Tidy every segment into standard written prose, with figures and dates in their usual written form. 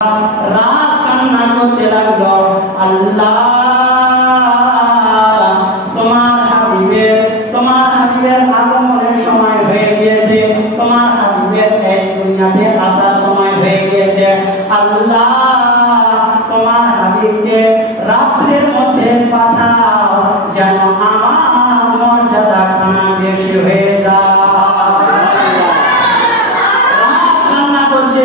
রাত কান্না করতে লাগলো, আল্লাহ তোমার হাবিবের আগমনের সময় হয়ে গিয়েছে, তোমার হাবিবের এই দুনিয়াতে আসার সময় হয়ে গিয়েছে। আল্লাহ তোমার হাবিবকে রাত্রের মধ্যে পাঠাও যেন আমার মর্যাদা খানা বেশি হয়ে যায়।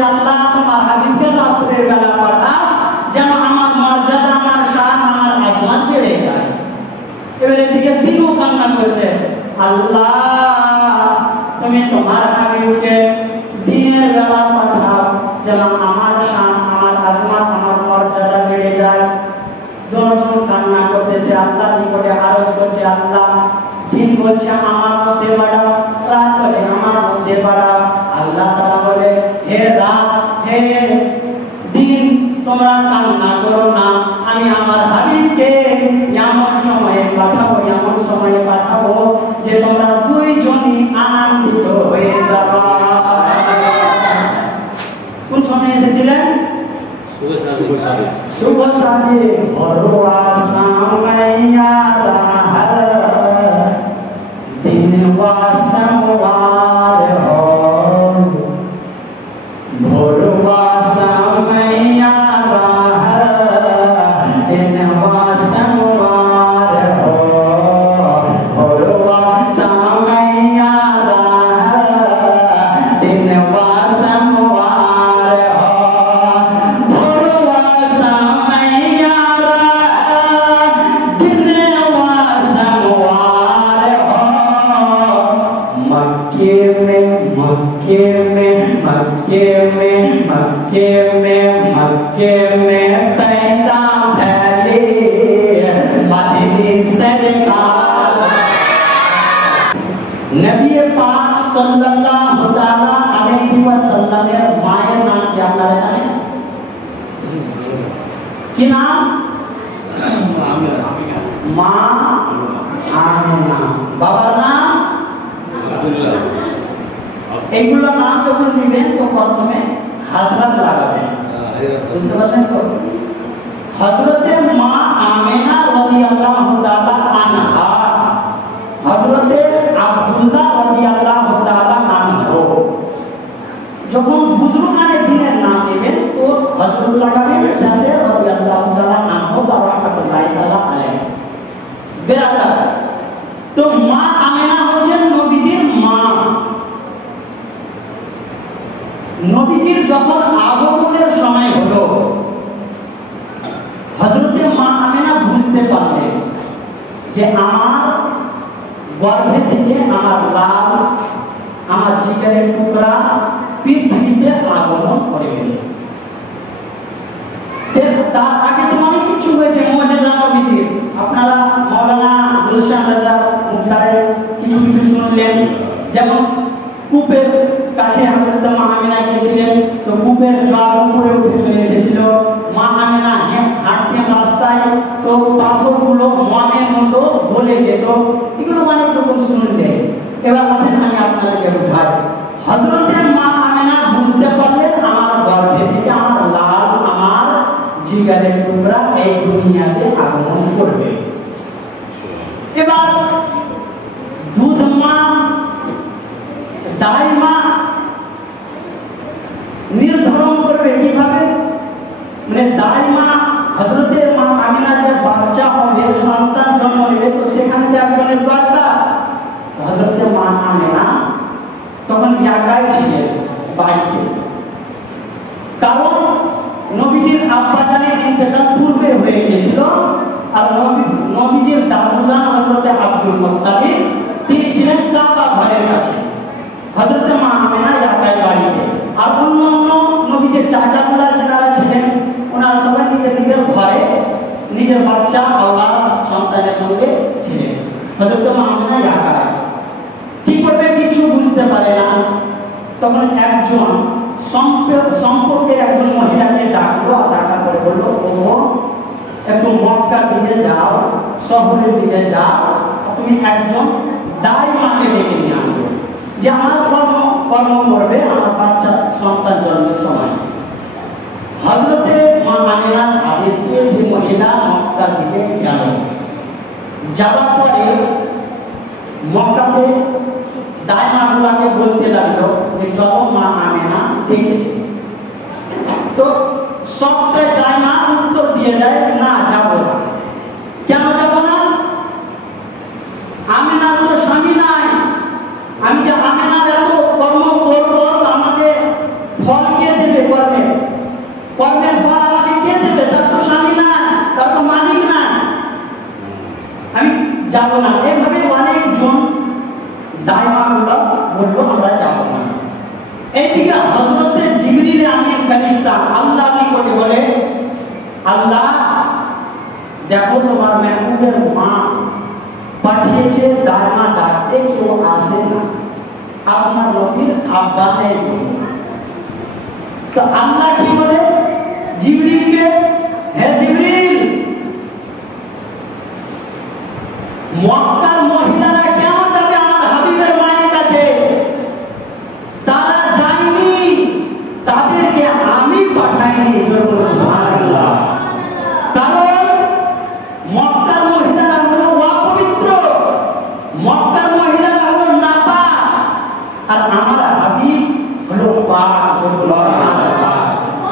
আল্লাহ তোমার হাবিবকে রাত্রের বেলা পাঠাও যেন আমার মর্যাদা, আমার শান, আমার আজমান বেড়ে যায়। এবারে দিকে দিনও কান্না করছে, আল্লাহ তুমি তোমার হাবিবকে দিনের বেলা পাঠাও যেন আমার শান, আমার আজমান, আমার মর্যাদা বেড়ে যায়। দুজন কান্না করতেছে, আল্লাহ নিকটে আরজ করছে, আল্লাহ দিন বলছে আমার মধ্যে বাড়াও, রাত বলে আমার মধ্যে বাড়াও। আল্লাহ তাআলা বলে, হে রাত, হে দিন, তোমরা কান্না করো না, আমি আমার হাবিবকে এমন সময়ে পাঠাবো যে তোমরা দুইজনই আনন্দিত হয়ে যাবে। কোন সময় এসেছিলেন? শুভ সাদে ভরোয়া সামাইয়া রাহার দিন ওয়াসমওয়ার হো, ভরোয়া সামাইয়া রাহার দিন ওয়াসমওয়ার হো, ভরোয়া সামাইয়া রাহার দিন ওয়াসমওয়ার হো, मक्के में पैदा फैले मदनी सरकार। नबी पाक सल्लल्लाहु ताला अलैहि वसल्लम এর মায়ের নাম কি আপনারা জানেন? কি নাম? মা আমিনা। বাবার নাম আব্দুল্লাহ। এইগুলো নাম যখন দিবেন তো প্রথমে হযরত লাগাবেন, বুঝতে পারলেন তো? হযরতে মা আমিনা রাদিয়াল্লাহু তাআলা আনহা, হযরতে আব্দুল্লাহ রাদিয়াল্লাহু তাআলা আনহু। যখন বুজুর্গানে দিনের নাম নেবেন তো হযরত লাগাবেন, শেষে রাদিয়াল্লাহু তাআলা আনহু বা রাহমাতুল্লাহি তাআলা আলাইহি। বেরাদার, তো মা আমিনা হচ্ছেন নবীজির মা। নবীজির যখন আগমনের সময় হলো, হযরতে মা আমিনা বুঝতে পারলেন যে আমার গর্ভে থেকে আমার লাল, আমার জিগরের টুকরা পৃথিবীতে আগমন করে গেল। তার আগে তো অনেক কিছু হয়েছে মুজিজা নবীজির। আপনারা মাওলানা গুলশান রাজা মুখতারের কিছু কিছু শুনলেন, যেমন কূপের কাছে হযরত মা আমিনা গিয়েছিলেন, তো কূপের জল উপরে উঠে চলে এসেছিল। মা আমিনা হাঁটতেন রাস্তায়, তো পাথরগুলো মনের মতো গলে যেত। এগুলো অনেক রকম শুনলেন। এবার আসেন আমি আপনাদেরকে বুঝাই। হযরতে মা আমিনা বুঝতে পারলেন আমার গর্ভে থেকে আমার লাল, আমার জিগরের টুকরা এই দুনিয়াতে আগমন করবে। এবার দুধ মা, দাই মা নির্ধারণ করবে কিভাবে? মানে দাই মা, হযরতে মা আমিনা যে বাচ্চা হবে, সন্তান জন্ম নেবে, তো সেখানে তো একজনের দরকার। হযরতে মা আমিনা তখন একাই ছিলেন বাড়িতে, কারণ নবীজির আব্বাজানের ইন্তেকাল পূর্বে হয়ে গিয়েছিল। আর নবীজির দাদুজান হযরতে আব্দুল মুত্তালিব, তিনি ছিলেন কাবা ঘরের কাছে। হযরতে মা আমিনা একাই বাড়িতে, আর অন্য নবীজির চাচাগুলা যারা ছিলেন ওনারা সবাই নিজের নিজের ঘরে নিজের বাচ্চা আওলাদ সন্তানের সঙ্গে ছিলেন। হযরতে মা আমিনা একাই, কি করবে কিছু বুঝতে পারে না। তখন একজন সম্পর্কের একজন মহিলাকে ডাকলো, ডাকার পরে বললো, ও একটু মক্কার দিকে যাও, শহরের দিকে যাও, তুমি একজন দাই মাকে ডেকে নিয়ে আসো, যে আমার কর্ম করবে আমার বাচ্চা সন্তান জন্মের সময়। হযরতে মা আমিনার আদেশ দিয়ে সেই মহিলা মক্কার দিকে গেল। যাওয়ার পরে মক্কাতে দাইমাগুলাকে বলতে লাগলো যে চলো মা আমিনা ডেকেছে। তো সবটাই দাইমা উত্তর দিয়ে দেয় না যাবো না। কেন যাবো না? আমিনার তো স্বামী নাই, আমি যে আমিনার এত কর্ম করবো তো আমাকে ফল কে দেবে? কর্মের ফল আমাকে কে দেবে? তার তো স্বামী নাই, তার তো মালিক নাই, আমি যাবো না। এভাবে অনেকজন দাইমাগুলো বললো আমরা যাবো না। এইদিকে হযরতে জিবরিল আমিন ফেরেশতা আল্লাহ নিকটে বলে, আল্লাহ দেখো তোমার মেহবুবের মা পাঠিয়েছে দাইমা ডাকতে, কেউ আসে না, আপনার নবীর আব্বা নেই। তো আল্লাহ কি বলে জিবরিলকে, হে জিবরিল, মক্কার মহিলারা কেন যাবে আমার হাবিবের মায়ের কাছে? তারা যায়নি, তাদেরকে আমি পাঠাইনি। সুবহানাল্লাহ। কারণ মক্কার মহিলারা হলো অপবিত্র, মক্কার মহিলারা হলো নাপাক, আর আমার হাবিব হলো পাক। সুবহানাল্লাহ।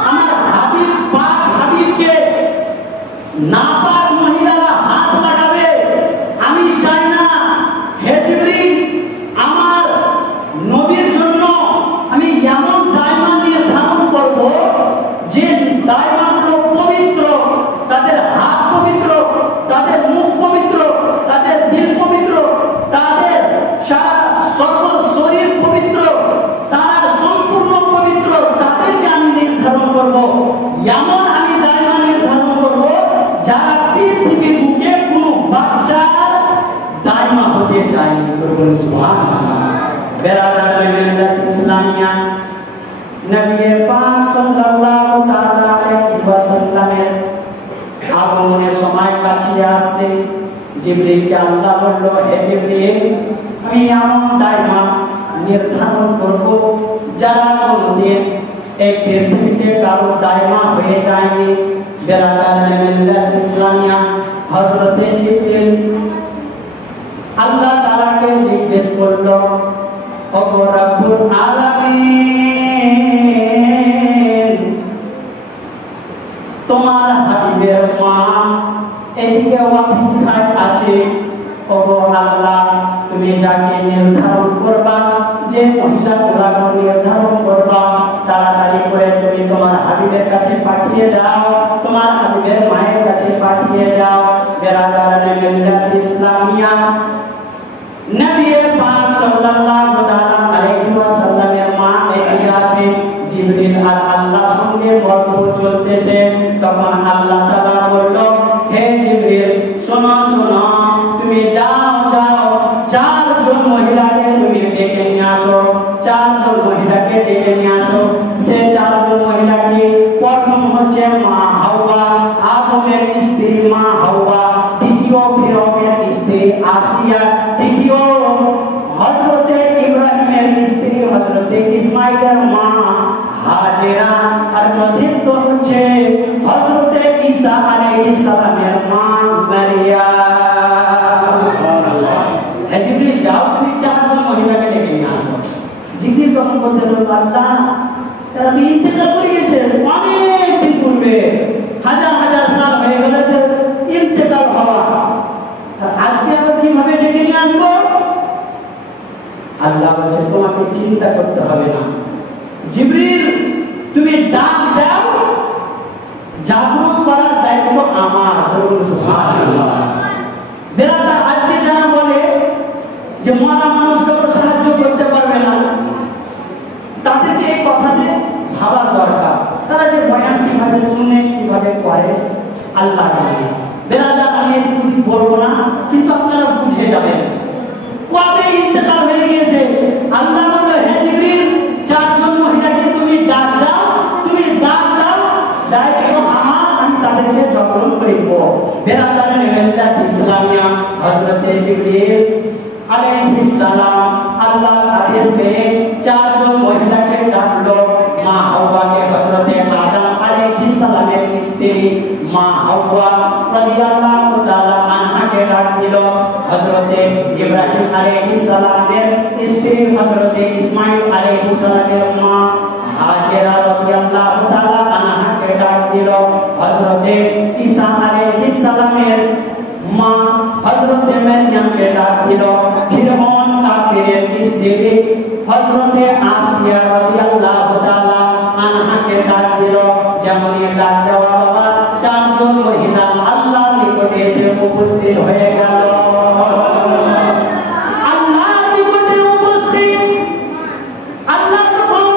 আমার হাবিব পাক, হাবিবকে নাপাক মহিলারা হাত লাগাবে আমি চাই না। হে জিবরিল, আমার নবীর জন্য আমি এমন দায়মা নির্ধারণ করব যে দায়মাগুলো পবিত্র, তাদের হাত পবিত্র, তাদের মুখ পবিত্র, তাদের দিল পবিত্র, তাদের সারা সর্ব শরীর পবিত্র, তারা সম্পূর্ণ পবিত্র, তাদেরকে আমি নির্ধারণ করব। এমন আমি দায়মা নির্ধারণ করব যারা পৃথিবীর বুকে কোনো বাচ্চার দায়মা হতে চায়নি। সুবহানাল্লাহ। বেরাদার মিল্লাত ইসলামিয়া নবী পাক সাল্লাল্লাহু তাআলা আলাইহি ওয়াসাল্লামের আগমনের সময় কাছে আসছে। জিবরিলকে আল্লাহ বলল, হে জিবরিল, আমি এমন দায়মা নির্ধারণ করব যারা কোনদিন এই পৃথিবীতে কারো দায়মা হয়ে যায়নি। বেরাদার মিল্লাত ইসলামিয়া হযরতে জিবরিল আল্লাহ তাআলাকে জিজ্ঞেস করলো, ও রব্বুল আলামিন, তোমার হাবিবের মা এদিকে অপেক্ষায় আছে। ও আল্লাহ, তুমি যাকে নির্ধারণ করবা, যে মহিলাগুলাকে নির্ধারণ করবা, তাড়াতাড়ি করে তুমি তোমার হাবিবের কাছে পাঠিয়ে দাও, তোমার হাবিবের মায়ের কাছে পাঠিয়ে দাও। বেরাদারানে মিল্লাত ইসলামিয়া নবী পাক সাল্লাল্লাহু তাআলা আলাইহি ওয়াসাল্লামের মা এদিকে আছে। জিবরিল আর আল্লাহর সঙ্গে গল্প চলতেছে। তখন আল্লাহ তাআলা বলল, হে জিবরিল, শোনো শোনো, তুমি যাও যাও, চারজন মহিলাকে তুমি ডেকে নিয়ে আসো, চারজন মহিলাকে ডেকে নিয়ে আসো। সে চারজন মহিলাকে প্রথম হচ্ছে মা হাওয়া, আদমের স্ত্রী মা হাওয়া, দ্বিতীয় ফিরআউনের স্ত্রী আসিয়া, তৃতীয় হযরতে ইব্রাহিমের স্ত্রী হযরতে ইসমাঈলের মা হাজেরা, আর চতুর্থ হচ্ছে হযরতে ঈসা আলাইহিস সালামের মা মারিয়াম। সুবহানাল্লাহ। হে জিবরিল, যাও তুমি চারজন মহিলাকে ডেকে নিয়ে আসো। জিবরিল তখন বলতে লাগলো, আল্লাহ, তারা তো ইন্তেকাল করে গেছে অনেক দিন পূর্বে, হাজার হাজার সাল হয়ে গেল ইন্তেকাল হওয়া, আর আজকে আমরা কিভাবে ডেকে নিয়ে আসবো? আল্লাহ বলছে, তোমাকে চিন্তা করতে হবে না। জিবরিল, তুমি ডাক দাও, জাগরণ করার দায়িত্ব আমার। সুবহানাল্লাহ। বেরাদার, আজকে যারা বলে যে মরা মানুষকে সাহায্য করতে পারবে না, তাদেরকে এই কথাতে ভাবার দরকার। তারা যে বয়ান কিভাবে শুনে, কিভাবে করে, আল্লাহ জানে। বেরাদার, আমি এটুকুই বলবো না, কিন্তু আপনারা বুঝে যাবেন কবে ইন্তেকাল হয়ে গিয়েছে। আল্লাহ বলল, হে জিবরিল, চারজন মহিলাকে তুমি ডাক দাও, তুমি ডাক দাও, দায়িত্ব আমার, আমি তাদেরকে যত্ন করিব। বেরাদার মিল্লাত ইসলামিয়া হযরতে জিবরিল আলাইহিস সালাম আল্লাহর আদেশ পেয়ে চারজন মহিলাকে ডাকলো। মা হাওয়াকে হযরতে আদম আলাইহিস আলাইহিস সালামের স্ত্রী মা হাওয়া রাদিয়াল্লাহু তাআলা আনহাকে ডাক দিল। হযরত ইব্রাহিম আলাইহিস সালামের স্ত্রী হযরত ইসমাঈল আলাইহিস সালামের মা হাজেরা রাদিয়াল্লাহু তাআলা আনহাকে ডাক দিল। হযরত ঈসা আলাইহিস সালামের মা হযরত মারইয়ামকে ডাক দিল। ফিরআউন কাফিরের স্ত্রী হযরত আসিয়া রাদিয়াল্লাহু তাআলা আনহাকে ডাক দিল। যেমনই ডাক দেওয়া বাবা চারজন মহিলা আল্লাহর নিকটে এসে উপস্থিত হয়ে গেল। আল্লাহর নিকটে উপস্থিত আল্লাহ তখন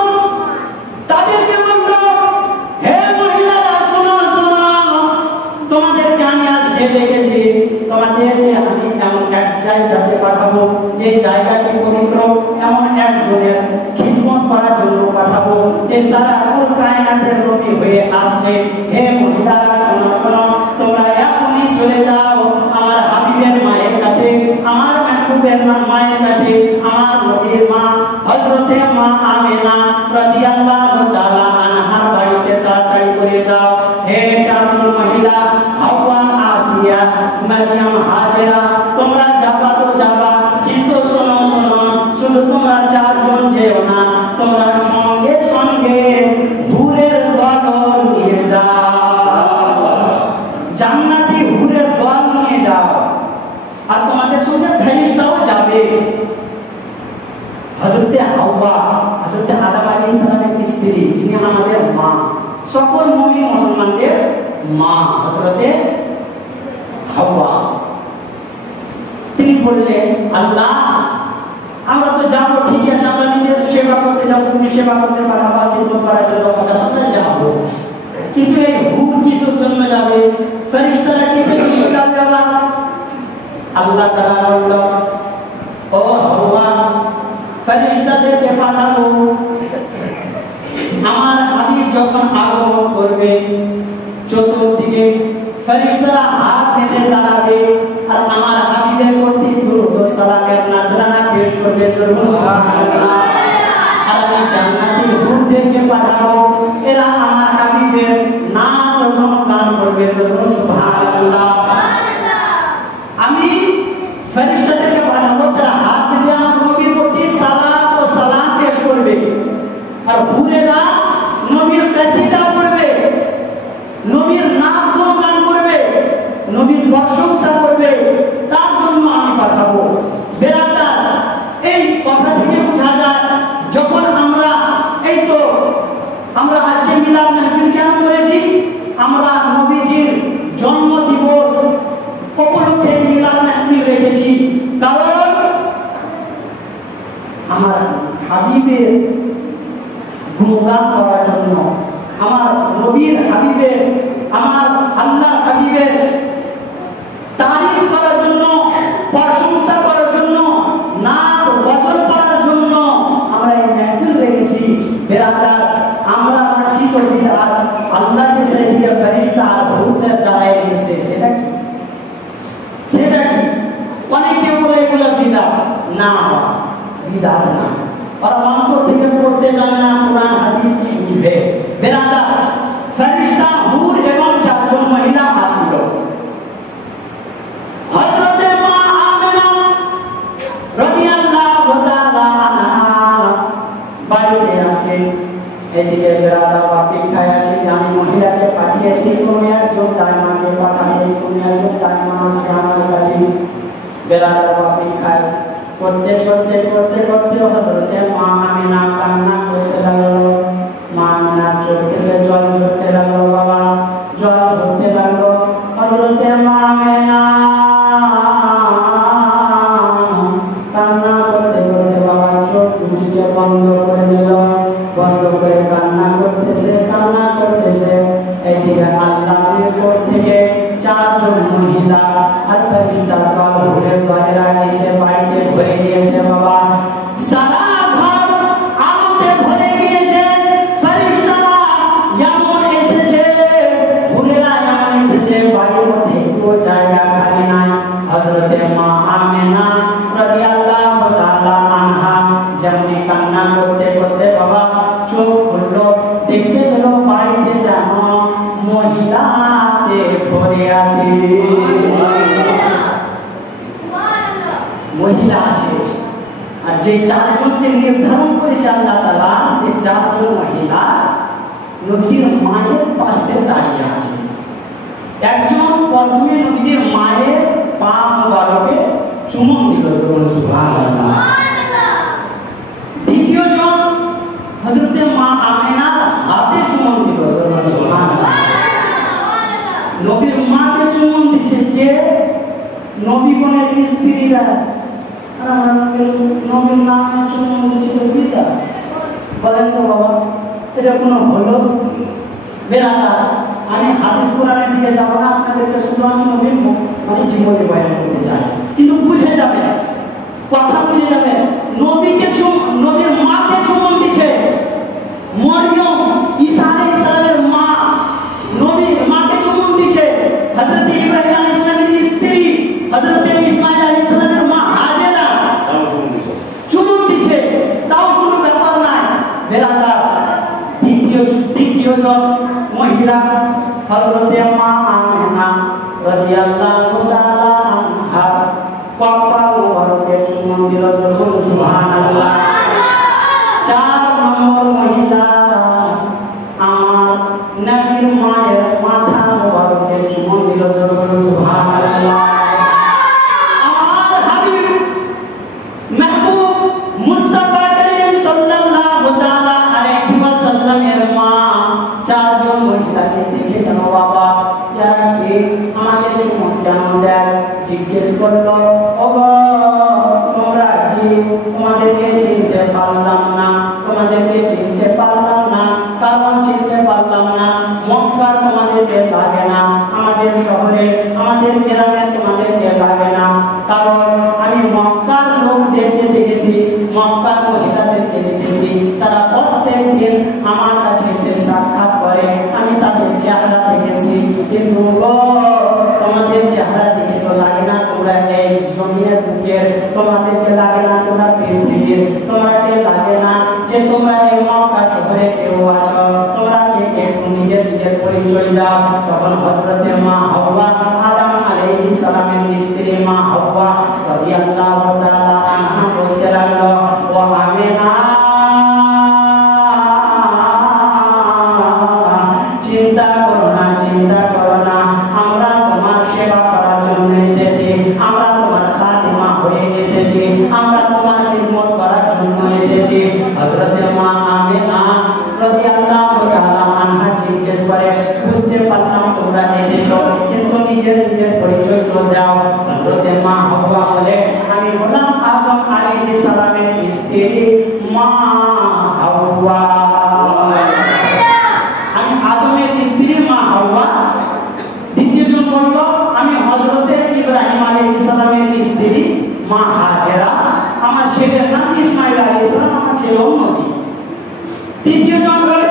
তাদেরকে বলল, হে মহিলারা শোনো শোনো, তোমাদেরকে আমি আজকে ডেকেছি, তোমাদেরকে আমি এমন এক জায়গাতে পাঠাবো যে জায়গাটি পবিত্র, এমন একজনের খিদমত করার জন্য পাঠাবো যে সারা কুল কায়নাতের নবী হয়ে আসছে। হে মহিলারা শোনো শোনো, তোমরা এখনই চলে যাও আমার হাবিবের মায়ের কাছে, আমার মাহবুবের মায়ের কাছে, আমার নবীর মা হযরতে মা আমিনা রাদিয়াল্লাহু তাআলা আনহার বাড়িতে তাড়াতাড়ি করে যাও। হে চারজন মহিলা হাওয়া, আসিয়া, মারইয়াম, হাজেরা, তোমরা যাবা তো যাবা, কিন্তু শোনো শোনো, শুধু তোমরা চারজন যেও না, তোমরা সঙ্গে সঙ্গে হুরের দল নিয়ে যাও, জান্নাতি হুরের দল নিয়ে যাও, আর তোমাদের সঙ্গে ফেরেশতাও যাবে। হযরতে হাওয়া হযরতে আদম আলাইহিস সালামের স্ত্রী, যিনি আমাদের মা, সকল মুমিন মুসলমানদের মা হযরতে হাওয়া, তিনি বললেন, আল্লাহ আমরা তো যাবো ঠিক আছে, আমরা নিজের সেবা করতে যাবো, তুমি সেবা করতে পাঠাবো, খিদমত করার জন্য পাঠাবো, আমরা যাবো, কিন্তু এই হুর কিসের জন্য যাবে, ফেরেশতারা কিসের জন্য যাবে? আল্লাহ তাআলা বলল, ও হাওয়া, ফেরেশতাদেরকে পাঠাবো, আমার হাবিব যখন আগমন করবে চতুর্দিকে ফেরেশতারা হাত পেতে দাঁড়াবে আর আমার হাবিবের প্রতি দুরূদ ও সালামের নাজরানা পেশ করবে। সুবহানাল্লাহ। আর আমি জান্নাতি হুরদেরকে পাঠাবো, এরা আমার হাবিবের নাম ও গুণগান করবে। সুবহানাল্লাহ। আমি ফেরেশতাদেরকে পাঠাবো, তারা হাত পেতে আমার নবীর প্রতি সালাত ও সালাম পেশ করবে, আর হুরেরা নবীর কাসিদা পড়বে, নবীর নাম গুণগান করবে, নবীর প্রশংসা করবে, তার জন্য আমি পাঠাবো। বেরাদার, এই কথা থেকে বোঝা যায়, যখন আমরা এই তো আমরা আজকে মিলাদ মাহফিল কেন করেছি, আমরা নবীজির জন্ম দিবস উপলক্ষে মিলাদ মাহফিল রেখেছি, কারণ আমার হাবিবের গুণগান করার জন্য, আমার নবীর হাবিবের, আমার আল্লাহ হাবিবের তারিফ করার জন্য, প্রশংসা করার জন্য, নাম গজল পড়ার জন্য আমরা এই মাহফিল রেখেছি। বেরাদার, আমরা রাখছি তো বিদআত, আল্লাহ যে সাইয়্যিদ ফেরেশতা আর হুরদের দ্বারাই রেখেছে, সেটা কি? সেটা কি? অনেকে বলে এগুলো বিদআত। না, বিদআত না, আর অন্তর থেকে পড়তে জানে না, কোরআন হাদিস কি বুঝবে? বেরাদার, ফেরেশতা, হুর এবং চারজন মহিলা আসিল। হযরতে মা আমিনা রাদিয়াল্লাহু তাআলা আনহা বাড়িতে আছে, এদিকে বেরাদার অপেক্ষায় আছে যে আমি মহিলাকে পাঠিয়েছি, তুমি একজন দাইমাকে পাঠাবে, তুমি একজন দাইমা আসবে আমার কাছে। বেরাদার অপেক্ষায় করতে করতে করতে করতে হযরতে মা আমিনা কান্না করতে লাগলো। মা আমিনার চোখ থেকে জল ঝরতে লাগলো, বাবা জল ঝরতে লাগলো। হযরতে মা আমিনা কান্না করতে করতে বাবার চোখ দুটিকে বন্ধ করে দিল, বন্ধ করে কান্না করতেছে কান্না করতেছে। এইদিকে আল্লাহর পক্ষ থেকে চারজন মহিলা আর ফেরেশতার দল ঘুরে ঘরেরা এসে বাড়িতে ভরে গিয়েছে। বাবা সারা ঘর আলোতে ভরে গিয়েছে, ফেরেশতারা যেমন এসেছে মহিলাতে ভরে আছে। মহিলা আসে, আর যে চারজনকে নির্ধারণ করেছে আল্লাহ তাআলা, সে চারজন মহিলা নবীজির মায়ের পাশে দাঁড়িয়ে আছে। একজন প্রথমে নবীজির মায়ের পা মোবারকে চুমুন দিল, সুবহানাল্লাহ। দ্বিতীয় জন হযরতে মা আমিনার হাতে চুমুন দিল, সুবহানাল্লাহ। নবীর মাকে চুমুন দিচ্ছে কে? নবীগণের স্ত্রীরা। নবীর নামে চুমুন দিচ্ছিল পিতা। বলেন তো বাবা, এটা কোনো হলো? বেরাদার, আমি হাদিস কোরআনের দিকে যাবো না, আপনাদেরকে শুধু আমি নবীর মানে জীবনে বয়ান করতে চাই, কিন্তু বুঝে যাবেন, কথা বুঝে যাবেন। নবীর মাকে চুমুন দিচ্ছে মরিয়ম, ঈসা আলাইহিস সালামের মা, নবীর মাকে চুমুন দিচ্ছে হযরত ইব্রাহিম আলাইহিস সালামের স্ত্রী, হযরত ইসমাঈল আলাইহিস সালামের মা হাজেরা চুমুন দিচ্ছে, তাও কোনো ব্যাপার নাই। বেরাদার, দ্বিতীয় জন মহিলা হযরতে মা আমিনা রাদিয়াল্লাহু তাআলা আনহা কপাল মোবারকে চুমুন দিল, সুবহানাল্লাহ। 4 নম্বর মহিলা আমার নবীর মায়ের মাথা মোবারকে চুমুন দিল, সুবহানাল্লাহ। আমার হাবিব মাহবুব মুস্তাফা করিম সাল্লাল্লাহু তাআলা আলাইহি ওয়াসাল্লামের মা 4 জন মহিলাকে দেখে জানো বাবা যারা কি আমাকে চুমুন কেন দেয়, জিজ্ঞেস করলো, ওগো তোমরা কি? তোমাদেরকে চিনতে পারলাম না, তোমাদেরকে চিনতে পারলাম না। কারণ চিনতে পারলাম না, মক্কার তোমাদেরকে লাগে না, আমাদের শহরে আমাদের গ্রামে তোমাদেরকে লাগে না। কারণ আমি মক্কার লোকদেরকে দেখেছি, মক্কার মহিলাদেরকে দেখেছি, তারা প্রত্যেক দিন আমার কাছে এসে সাক্ষাৎ করে, আমি তাদের চেহারা দেখেছি। কিন্তু তোমাদের চেহারা দিকে তো লাগে না, তোমরা এই জমিনের বুকের, তোমাদেরকে লাগে না তোমরা পৃথিবীর, তোমাকে লাগে না যে তোমরা এই মক্কা শহরে কেউ আছো, তোমরা একটু নিজের পরিচয় দাও। তখন হযরতে মা হাওয়া, আদম আলাইহিস সালামের স্ত্রী মা হাওয়া রাদিয়াল্লাহু তাআলা আনহা বলতে লাগলো, ও আমিনা, চিন্তা করো না, চিন্তা করো না, আমরা তোমার সেবা করার জন্য এসেছি, আমরা তোমার খাদিমা হয়ে এসেছি, আমরা তোমার খিদমত করার জন্য এসেছি। হযরতে মা আমিনা রাদিয়াল্লাহু তাআলা আনহা জিজ্ঞেস করে, বুঝতে পারলাম তোমরা এসেছো, কিন্তু নিজের পরিচয় তো দাও। হযরতে মা হাওয়া বলে, আমি হলাম আদম আলাইহিস সালামের স্ত্রী মা হাওয়া, আমি আদমের স্ত্রী মা হাওয়া। দ্বিতীয় জন বলল, আমি হযরতে ইব্রাহিম আলাইহিস সালামের স্ত্রী মা হাজেরা, আমার ছেলের নাম ইসমাঈল আলাইহিস সালাম, আমার ছেলেও নবী। তৃতীয় জন বলে,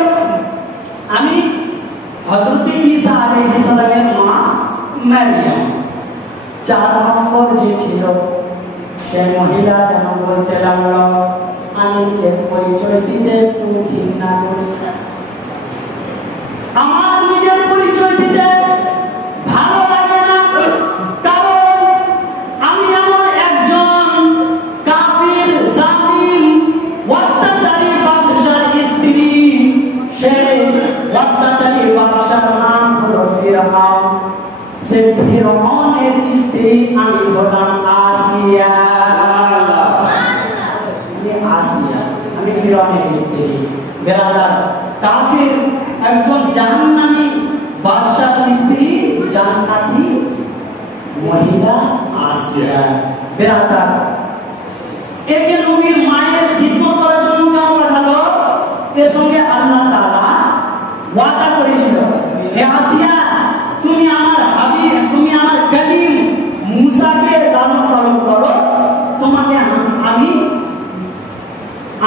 আমি হযরতে ঈসা আলাইহিস সালামের মা মারইয়াম। 4 নম্বর যে ছিল সে মহিলা যেন বলতে লাগলো, আমি নিজের পরিচয় দিতে একটু ঘৃণা করি, আমার নিজের পরিচয় দিতে ভালো লাগে না, কারণ আমি এমন একজন কাফির, জালিম, অত্যাচারী বাদশার স্ত্রী। সেই অত্যাচারী বাদশার নাম হলো ফিরআউন, সে ফিরআউনের স্ত্রী আমি হলাম আসিয়া। আমি ফিরআউনের স্ত্রী। বেরাদার, কাফির একজন জাহান্নামী বাদশার স্ত্রী, জান্নাতি মহিলা আসিয়া। বেরাদার, একে নবীর মায়ের খিদমত করার জন্য কেন পাঠালো? এর সঙ্গে আল্লাহ তাআলা ওয়াদা করেছিল, হে আসিয়া, তুমি আমার হাবিব, তুমি আমার কলিম মুসাকে লালন পালন করো, তোমাকে আমি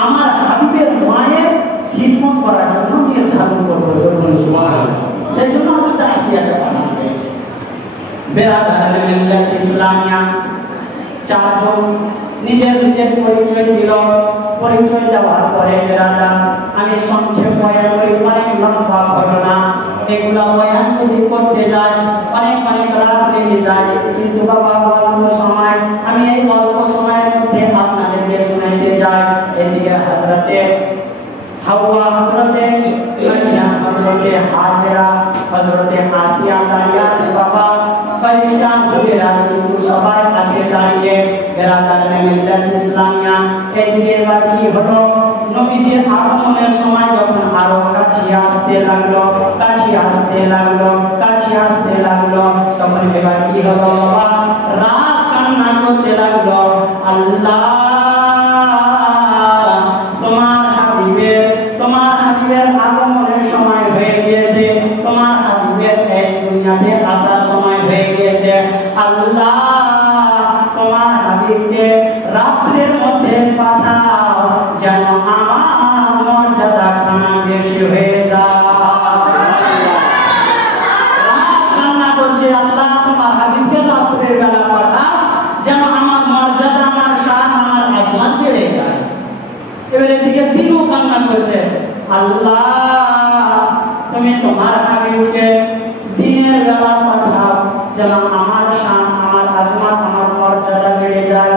আমার হাবিবের মায়ের খিদমত করার জন্য নির্ধারণ করবো। সেই জন্য হযরত আসিয়াকে পাঠানো হয়েছে। বেরাদার মিল্লাত ইসলামিয়া 4 জন নিজের পরিচয় দিল। পরিচয় দেওয়ার পরে বেরাদার, আমি সংক্ষেপ বয়ান করি, অনেক লম্বা ঘটনা, এগুলা বয়ান যদি করতে যায় অনেক অনেক রাত লেগে যায়, কিন্তু বাবা অল্প সময়, আমি এই অল্প সময়ের মধ্যে আপনাদেরকে শোনাইতে চাই। এদিকে হযরতে হাওয়া, হযরতে মারিয়াম, হযরতে হাজেরা, হযরতে আসিয়া দাঁড়িয়ে আছে বাবা, ফেরেশতা হুজুরেরা কিন্তু সবাই কাছে দাঁড়িয়ে বেরাদারানে মিল্লাত ইসলামিয়া। এদিকে এবার কি হলো, নবীজির আগমনের সময় যখন আরো কাছে আসতে লাগলো, কাছে আসতে লাগলো, কাছে আসতে লাগলো, তখন এবার কি হলো বাবা, রাত কান্না করতে লাগলো, আল্লাহ তোমার হাবিবের আগমনের সময় হয়ে গিয়েছে, তোমার হাবিবের এই দুনিয়াতে আসার সময় হয়ে গিয়েছে। আল্লাহ তোমার হাবিবকে রাত্রের মধ্যে পাঠাও, যেন আমার মর্যাদা খানা বেশি হয়ে যায়। রাত কান্না করছে, আল্লাহ তোমার হাবিবকে রাত্রের বেলা পাঠাও, যেন আমার মর্যাদা, আমার শান, আমার আসমান বেড়ে যায়। এবারে দিকে দিনও কান্না করছে, আল্লাহ তুমি তোমার হাবিবকে দিনের বেলা পাঠাও, যেন আমার শান, আমার আসমান, আমার মর্যাদা বেড়ে যায়।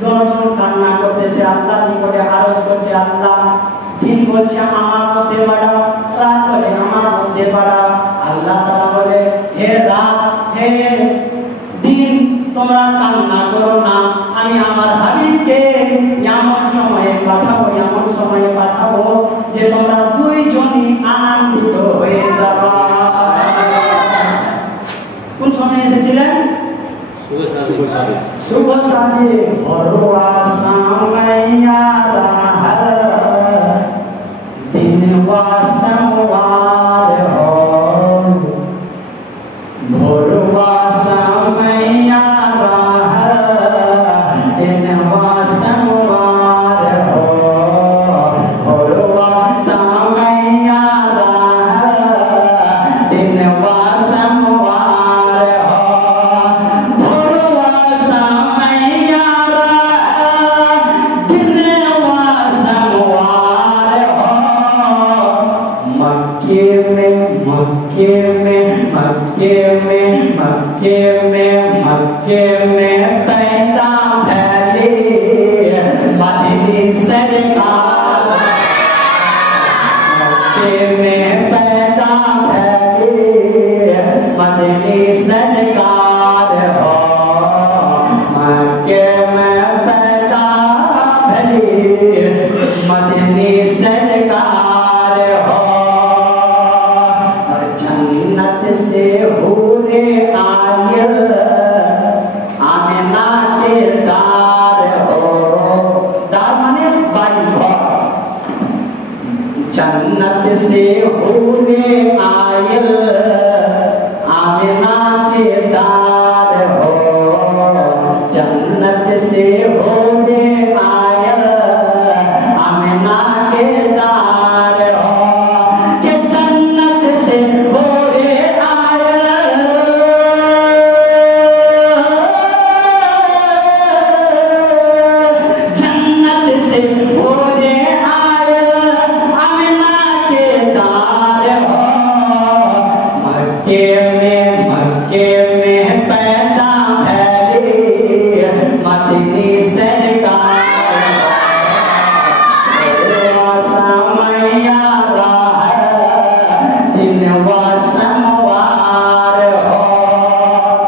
দুজন কান্না করতেছে, আল্লাহ নিকটে আরজ করছে, আল্লাহ দিন বলছে আমার মধ্যে বাড়াও, রাত বলে আমার মধ্যে বাড়াও। আল্লাহ তাআলা বলে, হে রাত, হে দিন, তোমরা কান্না করো না, আমি আমার হাবিবকে এমন সময়ে পাঠাবো, এমন সময়ে পাঠাবো যে তোমরা দুইজনই আনন্দিত হয়ে যাবা। কোন সময় এসেছিলেন? শুভ সাথে ভরোয়া সামাইয়া দিন ওয়াসমওয়ার হো, ভরোয়া সামাইয়া দিন ওয়াসমওয়ার হো, ভরোয়া সামাইয়া দিন ওয়াসমওয়ার হো, ভরোয়া সামাইয়া দিন ওয়াসমওয়ার হো। मक्के में मक्के में मक्के में मक्के में मक्के में पैदा भले मदनी सरकार, मक्के में पैदा भले मदनी सरकार हो, मक्के में पैदा भले मदनी सरकार हो। जन्नत से हुरे आए आमिना के दार हो, दार माने बाई घर। जन्नत से हुरे आए आमिना के दार हो, जन्नत से हुरे आए आमिना के दार हो, के जन्नत से हुरे आए जन्नत से हुरे आए आमिना के दार हो, मक्के में पैदा भले मदनी सरकार, समैया दिन वासमवार हो।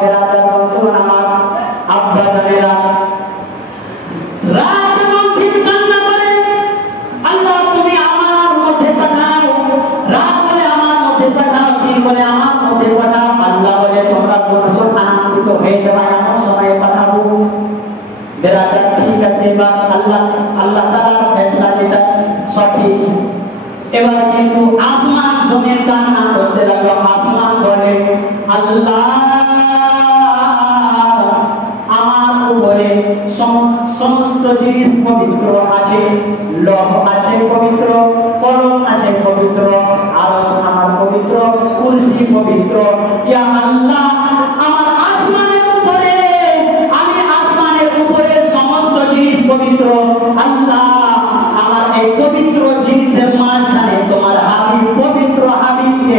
बिरादर बंधुगण আমার আব্বা জানেরা রাত এবং দিন কান্না করে, আল্লাহ তুমি আমার মধ্যে পাঠাও, রাত বলে আমার মধ্যে পাঠাও, দিন বলে আমার মধ্যে পাঠাও। আল্লাহ বলে তোমরা দুজন আনন্দিত হয়ে যাবে, এমন সময়ে পাঠাবো। বিরাদর ঠিক আছে, বা আল্লাহ তাআলার ফয়সালা যেটা সঠিক। এবার কিন্তু আসমান জমিন কান্না করতে লাগলো। আসমান বলে, আল্লাহ আমার উপরে সমস্ত জিনিস পবিত্র আছে, লৌহ আছে পবিত্র, কলম আছে পবিত্র, আরশ আমার পবিত্র, কুরসি পবিত্র। ইয়া আল্লাহ, আমার আসমানের উপরে, আমি আসমানের উপরে সমস্ত জিনিস পবিত্র। আল্লাহ আমার এই পবিত্র জিনিসের মাঝখানে তোমার হাবিব, পবিত্র হাবিবকে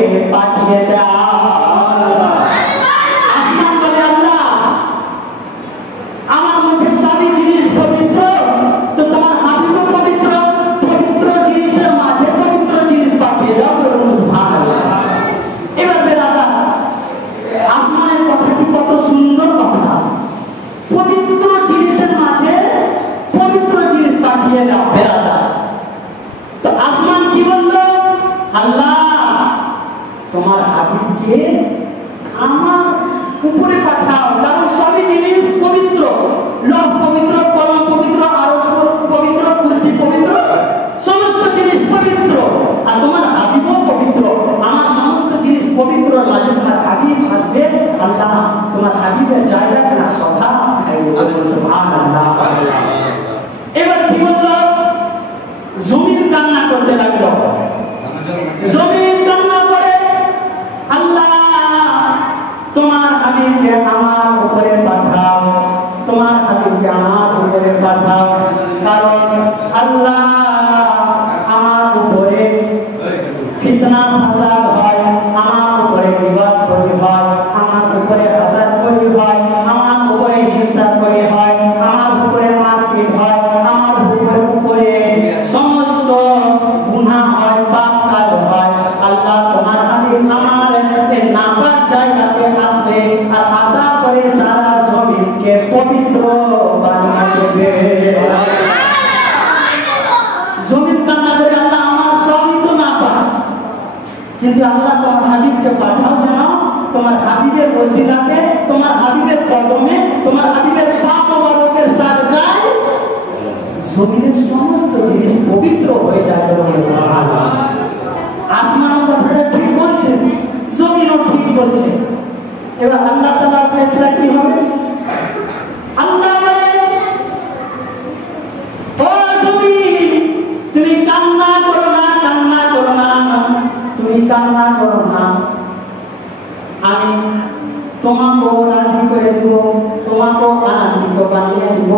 হাবিবকে আমার উপরে পাঠাও, কারণ সবই জিনিস পবিত্র, লৌহ পবিত্র, কলম পবিত্র, আরশ পবিত্র, কুরসি পবিত্র, সমস্ত জিনিস পবিত্র, আর তোমার হাবিবও পবিত্র। আমার সমস্ত জিনিস পবিত্র, মাঝে তোমার হাবিব আসবে, আল্লাহ তোমার হাবিবের জায়গা কেনা সভা সুবহানাল্লাহ। এবার কি বলল? জমিন কান্না করতে লাগলো, জমিন কান্না করে, আল্লাহ তোমার হাবিবকে আমার উপরে পাঠাও, তোমার হাবিবকে আমার উপরে পাঠাও, কারণ আল্লাহ আমার উপরে ফিতনা ফাসাদ হয়, আমার উপরে বিবাদ করি হয়, আমার উপরে হাসাদ করি হয়, আমার উপরে হিংসা করি হয়, আমার উপরে মারপিট হয়, আমার উপরে সমস্ত গুনাহ হয়, পাপ কাজ হয়। আল্লাহ তোমার হাবিব আমার নাপাক জায়গাতে আসবে আর আশা করে সারা জমিনকে পবিত্র বানিয়ে দেবে। জমিন কান্না করে, আল্লাহ আমার সবই তো নাপাক, কিন্তু আল্লাহ তোমার হাবিবকে পাঠাও যেন তোমার হাবিবের ওসিলাতে, তোমার হাবিবের কদমে, তোমার হাবিবের পা মোবারকের সাদকায় জমিনের সমস্ত জিনিস পবিত্র হয়ে যায়। সুবহানাল্লাহ। আসমানও কথাটা ঠিক বলছে, জমিনও ঠিক বলছে। এবার আল্লাহ তাআলার ফয়সালা কি হবে? আল্লাহ বলে, ও জমিন তুমি কান্না করো না, কান্না করো না, তুমি কান্না করো না, আমি তোমাকেও রাজি করে দেব, তোমাকেও আনন্দিত বানিয়ে দেব।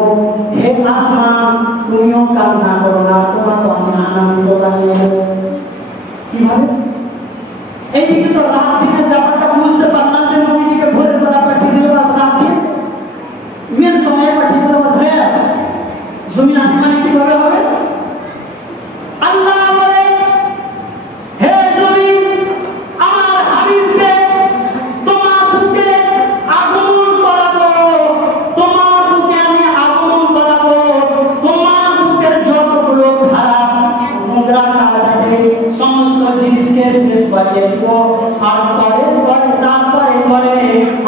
হে আসমান তুমিও কান্না করো না, তোমাকেও আমি আনন্দিত বানিয়ে দেব। কিভাবে? এইদিকে তো রাত দিনের ব্যাপারটা বুঝতে পারলাম যে নবীজিকে ভোরের বেলা পাঠিয়ে দিল, রাত দিয়ে মেন সময় পাঠিয়ে দিল, হয়ে জমিন আসমানে কিভাবে হবে? আল্লাহ বলে, হে জমিন আমার হাবিবকে তোমার বুকে আগমন করাবো, তোমার বুকে আমি আগমন করাবো, তোমার বুকের যতগুলো খারাপ নোংরা কাজ আছে সমস্ত জিনিসকে শেষ করিয়ে দিব। আর তারপরে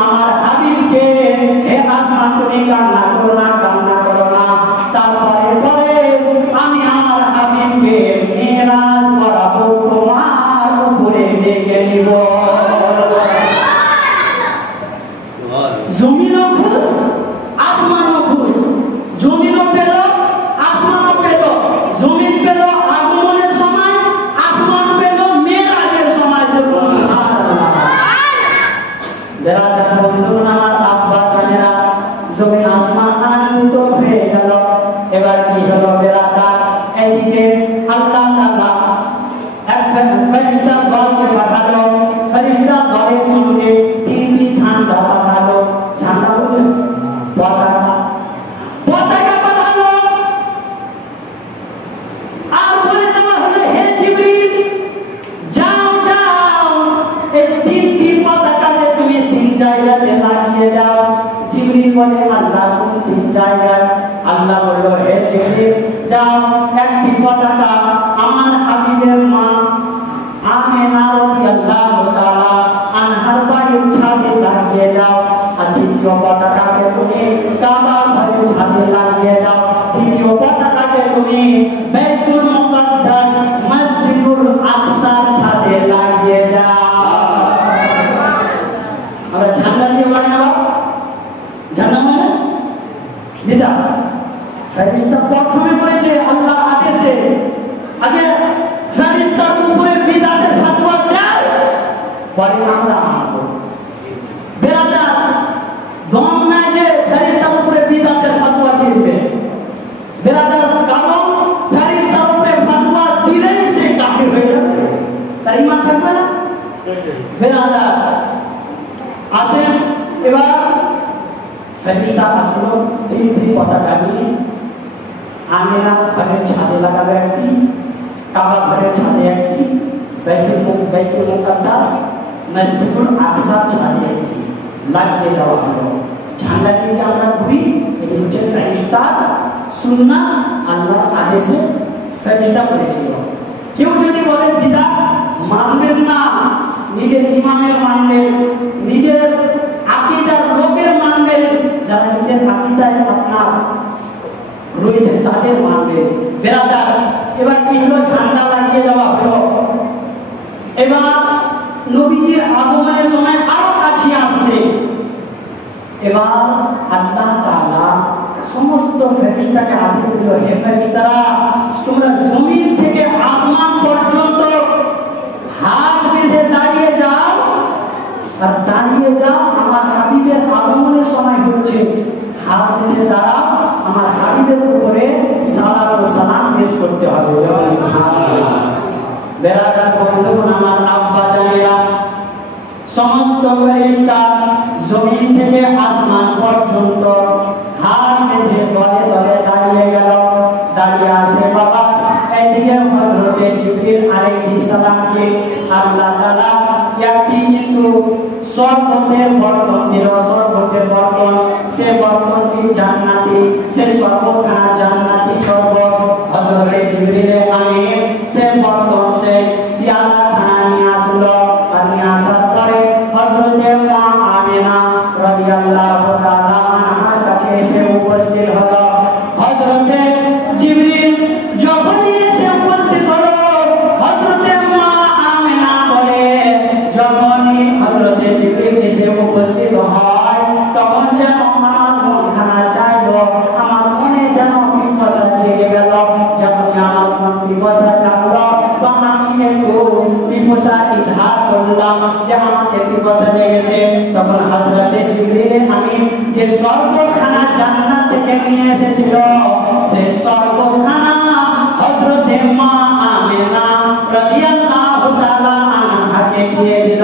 আমার হাবিবকে, হে আসমান তুমি কান্না করো না, কান্না করো না, তারপরে আমি আমার হাবিবকে মেরাজ করাবো, তোমার উপরে ডেকে নিব। জমিনও খুশ, আসমানও খুশ, জমিনও পেল, আসমানও পেল, জমিন পেল আগমনের সময়, আসমান পেল মেরাজের সময়। বেরাদার বন্ধুগণ, আমার আব্বা জানেরা, জমিন আসমান আনন্দিত হয়ে গেল। এবার কি হলো বেরাদার? এইদিকে আল্লাহ তাআলা এক ফেরেশতা দলকে পাঠালো, ফেরেশতা দলের সঙ্গে তিনটি ঝান্ডা পাঠালো। ঝান্ডা বলতে পতাকা পাঠালো, আর বলে দেওয়া হলো, হে জিবরিল যাও যাও এই তিনটি পতাকাকে তুমি তিন জায়গাতে লাগিয়ে দাও। জিবরিল বলে, আল্লাহ কোন তিন জায়গায়? আল্লাহ বলল, হে জিবরিল যাও একটি পতাকা আমার হাবিবের মা আমিনা রাদিয়াল্লাহু তাআলা আনহার বাড়ির ছাদে লাগিয়ে দাও। আর দ্বিতীয় পতাকাকে তুমি কাবা ঘরের ছাদে লাগিয়ে দাও। তৃতীয় পতাকাকে তুমি বাইতুল মুকাদ্দাস মসজিদুল আকসার ছাদে লাগিয়ে দাও। আমরা ঝান্ডা দিয়ে বানাবো, ঝান্ডা মানে দিদা ফেরেশতা প্রথমে করেছে আল্লাহ আদেশে। আগে ফেরেশতার উপরে বিদআতের ফতোয়া দেয়, পরে আমরা মানবো। বেরাদার দম নাই যে ফেরেশতার উপরে বিদআতের ফতোয়া দিবে। বেরাদার কারণ ফেরেশতার উপরে ফতোয়া দিলেই সে কাফির হয়ে যাবে, তার ঈমান থাকবে না। বেরাদার আসেন, এবার ফেরেশতা আসলো তিনটি পতাকা নিয়ে। আমিনা ঘরের ছাদে লাগাবে একটি, কাবা ঘরের ছাদে একটি, বাইতুল মুকাদ্দাস মসজিদুল আকসার ছাদে একটি লাগিয়ে দেওয়া হলো। ঝান্ডা নিয়ে যে আমরা ঘুরি, এটি হচ্ছে ফেরেশতার সুন্নাহ, আল্লাহর আদেশে ফেরেশতা করেছিল। কেউ যদি বলে বিদআত মানবেন না, নিজের ইমামের মানবেন, নিজের আকীদার লোকের মানবেন, যারা নিজের আকীদায় আপনার রয়েছে তাদের মানবেন। বেরাদার, এবার কি হলো? ঝান্ডা লাগিয়ে দেওয়া হলো। এবার নবীজির আগমনের সময় আরো কাছে আসছে। এবার আল্লাহ তাআলা সমস্ত ফেরেশতাকে আদেশ দিল, হে ফেরেশতারা, তোমরা জমিন থেকে আসমান পর্যন্ত হাত বেঁধে দাঁড়িয়ে যাও, আর দাঁড়িয়ে যাও, আমার হাবিবের আগমনের সময় হচ্ছে, হাত বেঁধে দাঁড়াও, আমার হাবিবের উপরে সালাত ও সালাম পেশ করতে হবে। সুবহানাল্লাহ। বেরাদার বন্ধুগণ, আমার আব্বা জানেরা, সমস্ত ফেরেশতা জমিন থেকে আসমান পর্যন্ত হাত বেঁধে দলে দলে দাঁড়িয়ে গেল। দাঁড়িয়ে আসে বাবা, এইদিকে হযরতে জিবরিল আলাইহিস সালামকে আল্লাহ তাআলা একটি কিন্তু শরবতের বর্তন দিল। শরবতের বর্তন, সে বর্তনটি জান্নাতি, সে শরবতখানা জান্নাতি শরবত। হযরতে জিবরিল আমিন সে বর্তন, সে পিয়ালাখানা নিয়ে আসলো। আর নিয়ে আসার পরে হযরতে মা আমিনা রাদিয়াল্লাহু তাআলা আনহার কাছে এসে উপস্থিত হলো। হযরতে জিবরিল যখনই এসে উপস্থিত হলো, হযরতে মা আমিনা বলে, যখনই হযরতে জিবরিল এসে উপস্থিত হয়, তখন যেন আমার মনখানা চাইলো, আমার মনে যেন পিপাসা জেগে গেল। যখনই আমার মন পিপাসা জাগলো, তখন আমি একটু পিপাসা ইজহার করলাম যে আমাকে পিপাসা লেগেছে। তখন হযরতে জিবরিল আমিন যে শরবতখানা জান্নাত থেকে নিয়ে এসেছিল, সেই শরবতখানা হযরতে মা আমিনা রাদিয়াল্লাহু তাআলা আনহাকে দিয়ে দিল।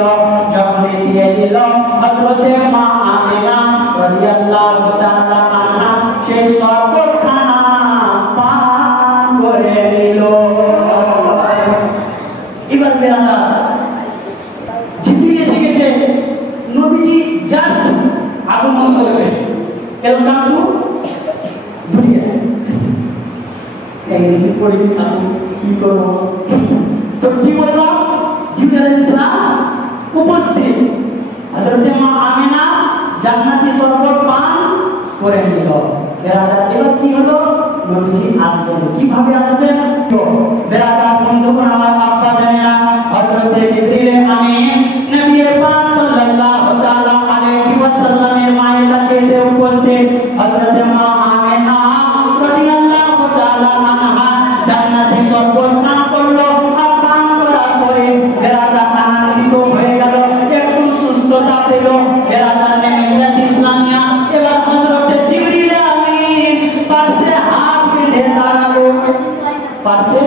যখনই দিয়ে দিল, হযরতে মা আমিনা রাদিয়াল্লাহু তাআলা আনহা সেই শরবতখানা পান করে নিল। এবার বেরাদা, জিবরিল এসে গেছে, নবীজি জাস্ট আগমন করবে, এরকম তো দুনিয়া এই রিসিভ করে আমি কি করব? তো কি বললাম? জিবরিল আলাইহিস সালাম উপস্থিত, হযরতে মা আমিনা জান্নাতি শরবত পান করে নিল। বেরাদা, এবার কি হলো? নবীজি আসবেন। কিভাবে আসবেন? তো বেরাদা বন্ধুগণ, আমার আব্বা জানেনা, হযরতে জিবরিল আমিন নবী পাক সাল্লাল্লাহু তাআলা আলাইহি ওয়াসাল্লামের মায়ের কাছে এসে উপস্থিত। হযরতে মা আমিনা রাদিয়াল্লাহু তাআলা আনহা জান্নাতি শরবত পান করলো। আর পান করার পরে বেরাদা আনন্দিত হয়ে গেল, একটু সুস্থতা পেল। বেরাদা মিল্লাত ইসলামিয়া এবার হযরতে জিবরিল আমিন পাশে হাত বেঁধে দাঁড়ালো, পাশে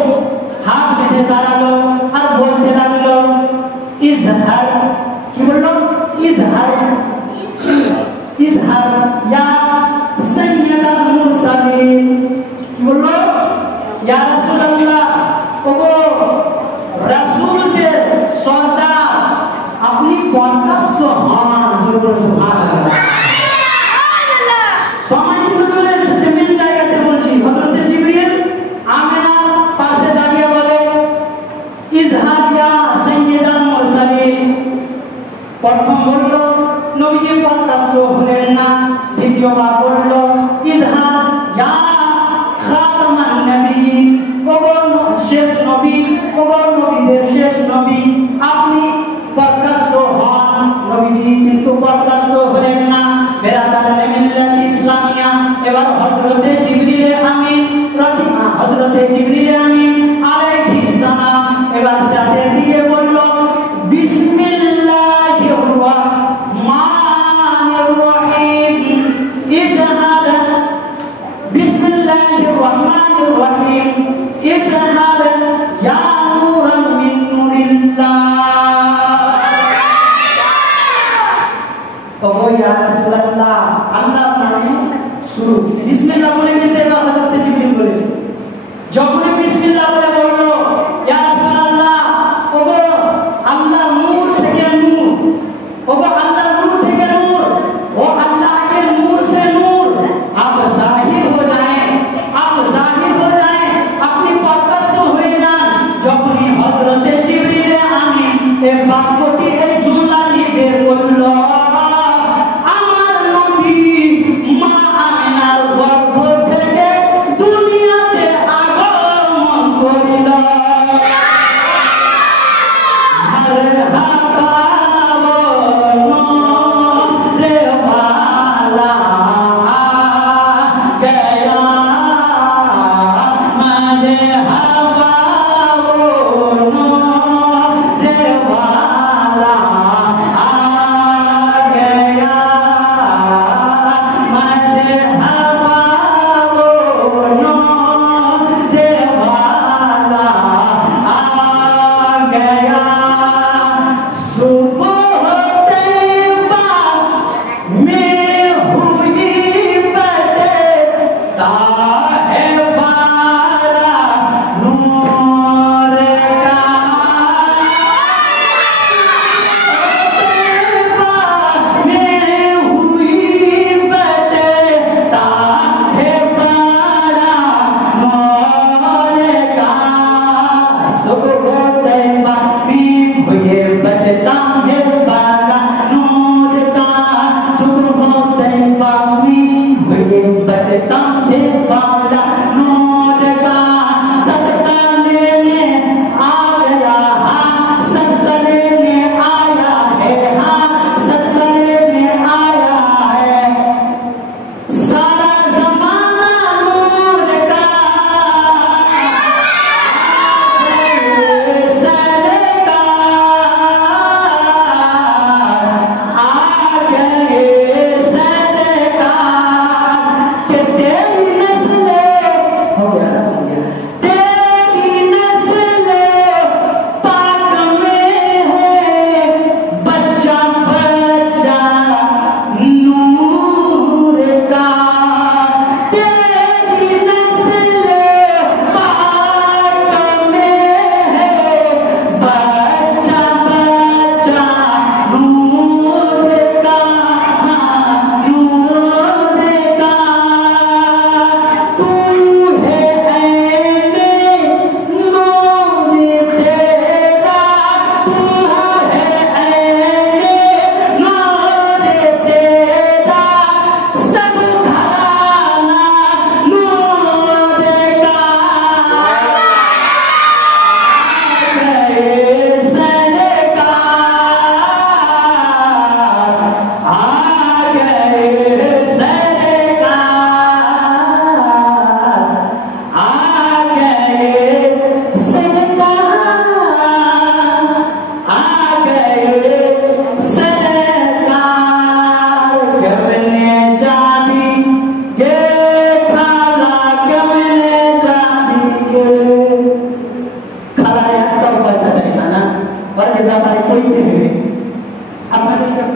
হাত বেঁধে দাঁড়ালো আর বলতে লাগলো, ইজহার। কি বললো? ইজহার, ইজহার ইয়া সাইয়্যিদাল মুরসালিন। কি বললো? ইয়া রাসূলুল্লাহ, ওগো রাসূলদের সরদার, আপনি প্রকাশ্য হন। সুবহানাল্লাহ। সময় কিন্তু চলে এসেছে, মেন জায়গাতে বলছি। হযরতে জিবরিল আমিনার পাশে দাঁড়িয়ে বলে, ইজহার ইয়া সাইয়্যিদাল মুরসালিন। প্রথম বলল, নবীজি প্রকাশ্য হলেন না। দ্বিতীয়বার বলল, ইজহার ইয়া খাতামান নবিয়্যিন, ওগো শেষ নবী, ওগো নবীদের শেষ নবী, আপনি প্রকাশ্য হন। নবীজি কিন্তু প্রকাশ্য হলেন না। বেরাদার মিল্লাত ইসলামিয়া এবার হযরতে জিবরিল আমিন হযরতে জিবরিল আমিন আলাইহিস সালাম এবার শেষের দিকে বলল, বিসমিল্লাহির রাহমানির রহিম, ইজহার, বিসমিল্লাহির রাহমানির রহিম, ইজহার ইয়া নূরান মিন নূরিল্লাহ। ওগো ইয়া রাসূলুল্লাহ, আল্লাহর নামে শুরু। বিসমিল্লাহ বলে কিন্তু এবার হযরত জিবরিল বলেছে। যখনই বিসমিল্লাহ বলে বলল, ইয়া রাসূলুল্লাহ, ওগো আল্লাহর নূর থেকে নূর, ওগো আল্লাহর নূর থেকে নূর, ও আল্লাহ के नूर से नूर आप जाहिर हो जाएं, आप जाहिर हो जाएं, अपनी प्रकाश हो जाएं। যখনই হযরত জিবরিল আমিন এই বাক্যটি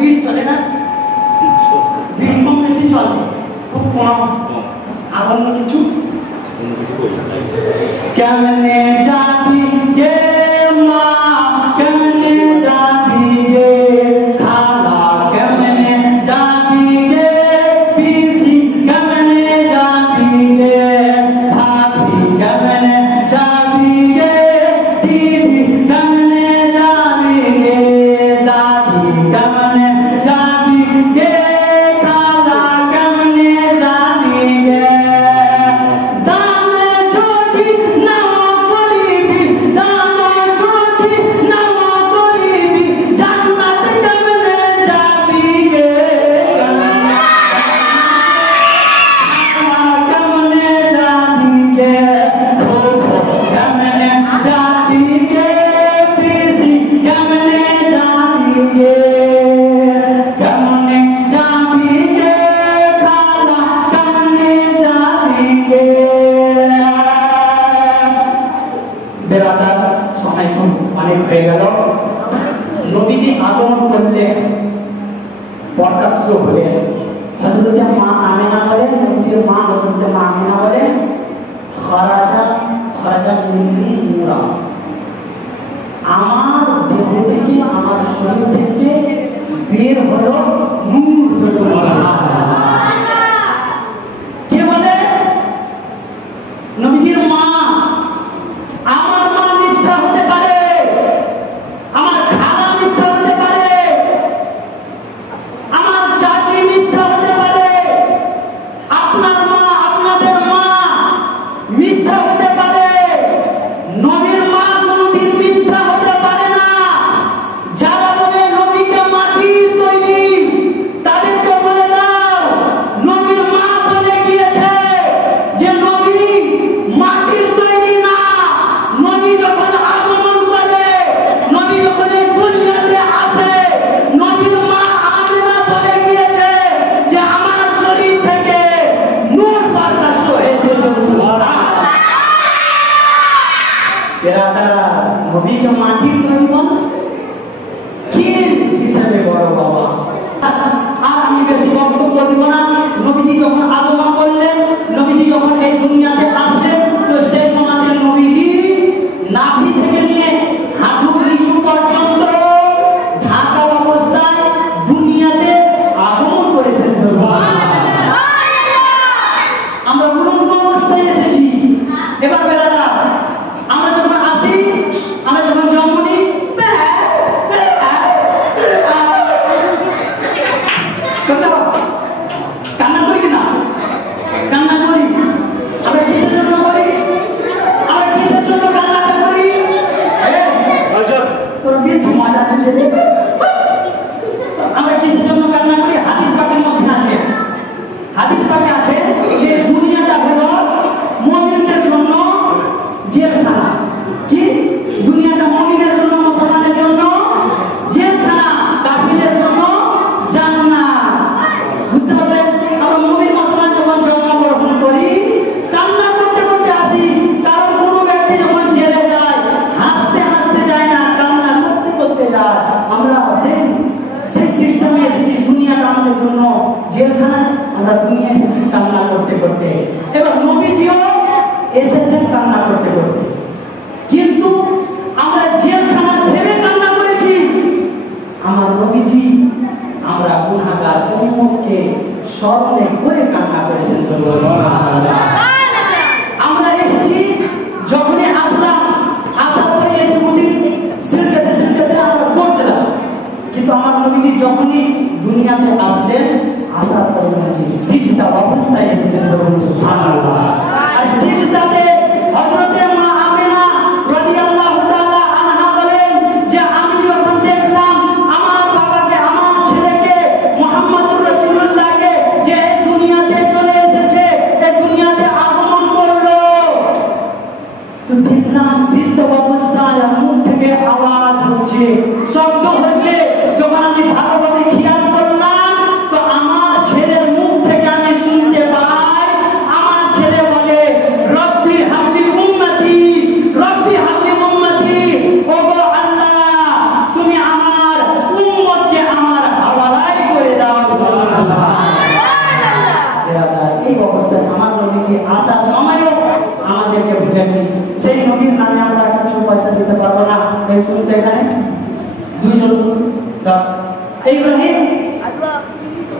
বিড়ি চলে না, বিড়ি কম বেশি চলে, খুব কম, আর অন্য কিছু কেমনে যাবি গে মা, কেমনে যাবি গে খালা, কেমনে যাবি গে পিসি, কেমনে যাবি গে ভাবি, কেমনে যাবি গে দিদি, কেমনে যাবি গে দাদি, কেমনে যাবি গে খালা, কেমনে যাবি গে হয়ে গেল। নবীজি আগমন করলেন, প্রকাশ্য হলেন। হযরতে মা আমিনা বলেন, নবীজির মা হযরতে মা আমিনা বলেন, খারাজা মিন্নি নূরা, আমার দেহ থেকে, আমার শরীর থেকে বের হলো নূর। কে বলে? নবীজির মা। আমার মা মিথ্যা হতে পারে, আমার খালা মিথ্যা হতে পারে, আমার চাচি মিথ্যা হতে পারে, আপনার মা, আপনাদের মা মিথ্যা হতে পারে, নবীর মা কোনদিন মিথ্যা হতে পারে না। যারা বলে নবীকে মাটির তৈরি, তাদেরকে বলে দাও নবীর মা বলে গিয়েছে যে নবী মাটির তৈরি না। নবী যখন আগমন করে, নবী যখন এই দুনিয়াতে আসে, নবীর মা আমিনা বলে গিয়েছে যে আমার শরীর থেকে নূর প্রকাশ্য হয়েছে। বেরাদারা, নবীকে মাটির তৈরি বলে কি হিসাবে বড় বাবা। আর আমি বেশি বক্তব্য দিব না। নবীজি যখন আগমন করলেন, নবীজি যখন এই দুনিয়াতে আসলেন, তো সেই সময় নবীজি নাভি থেকে নিয়ে হাঁটুর নিচু পর্যন্ত ঢাকা অবস্থায় দুনিয়াতে আগমন করেছেন। আমরা উলঙ্গ অবস্থায় এসেছি। এবার বেলাদা, আমরা যখন আসি, আমরা যখন জন্ম নিই, কান্না করি কিনা? কান্না করি। আমরা কিসের জন্য করি? আমরা কিসের জন্য কান্নাটা করি? তোর বেশি মজা বুঝে। আমরা কিসের জন্য কান্না করি? হাদিস পাকের মধ্যে আছে, হাদিস পাকে আছে যে দুনিয়াটা হলো মুমিনদের জন্য জেলখানা। কি? দুনিয়াটা মুমিনের জন্য, মুসলমানের জন্য জেলখানা, কাফিরের জন্য জান্নাত। বুঝতে পারলেন? আমরা মুমিন মুসলমান যখন জন্মগ্রহণ করি, কান্না করতে করতে আসি। কারণ কোনো ব্যক্তি যখন জেলে যায়, হাসতে হাসতে যায় না, কান্না করতে করতে যায়। আমরা সেই সিস্টেমে এসেছি। দুনিয়াটা আমাদের জন্য জেলখানা, আমরা দুনিয়া এসেছি কান্না করতে করতে। এবার নবীজিও এসেছেন কান্না করতে করতে, কিন্তু আমরা জেলখানা ভেবে কান্না করেছি। আমার নবীজি আমরা গুনাহগার উম্মতকে স্মরণে করে কান্না করেছেন। আমরা এসেছি, যখনই আসলাম, আসার পরে এতগুলি সিলকাতে সিলকাতে আমরা করতে লাগলাম। কিন্তু আমার নবীজি যখনই দুনিয়াতে আসলেন, আসার পরে নবীজি সিজদা অবস্থায় এসেছেন। সুবহানাল্লাহ। আর সিজদাতে হযরতে মা আমিনা রাদিয়াল্লাহু তাআলা আনহা বলেন যে আমি যখন দেখলাম আমার বাবাকে, আমার ছেলেকে, মুহাম্মদুর রাসূলুল্লাহকে যে এই দুনিয়াতে চলে এসেছে, এই দুনিয়াতে আগমন করলো, তো দেখলাম সিজদা অবস্থায় মুখ থেকে আওয়াজ হচ্ছে, শব্দ হচ্ছে। যখন আমি ভালোভাবে খেয়াল করলাম, তো আমার ছেলের মুখ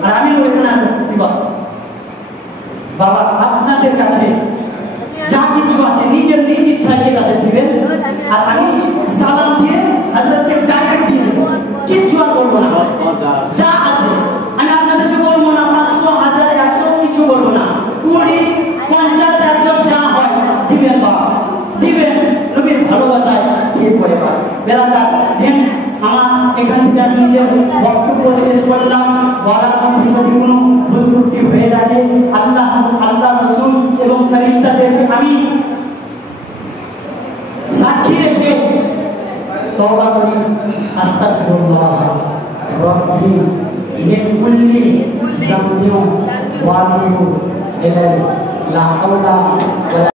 আর আমি ওইখানে আসবো বস বাবা আপনাদের কাছে যা কিছু আছে নিজের নিজ ইচ্ছাকে তাদের দিবেন আর আমি সালাম দিয়ে হযরতকে ডাইরেক্ট দিয়ে দেব কিচ্ছু আর করবো না যা আছে আমি আপনাদেরকে বলবো না 500 1000 100 কিছু বলবো না 20 50 100 যা হয় দিবেন বাবা দিবেন নবীর ভালোবাসায় দিয়ে পড়ে বা বেরাদার দেন আমার এখান থেকে আমি নিজের বক্তব্য শেষ করলাম বলার মধ্যে যদি কোনো ভুল ত্রুটি হয়ে থাকে আল্লাহ রাসূল এবং ফেরেশতাদেরকে আমি সাক্ষী রেখে তওবা করি আস্তাগফিরুল্লাহ রাব্বি মিন কুল্লি যামবিন ওয়া আতুবু ইলাইহি লা হাওলা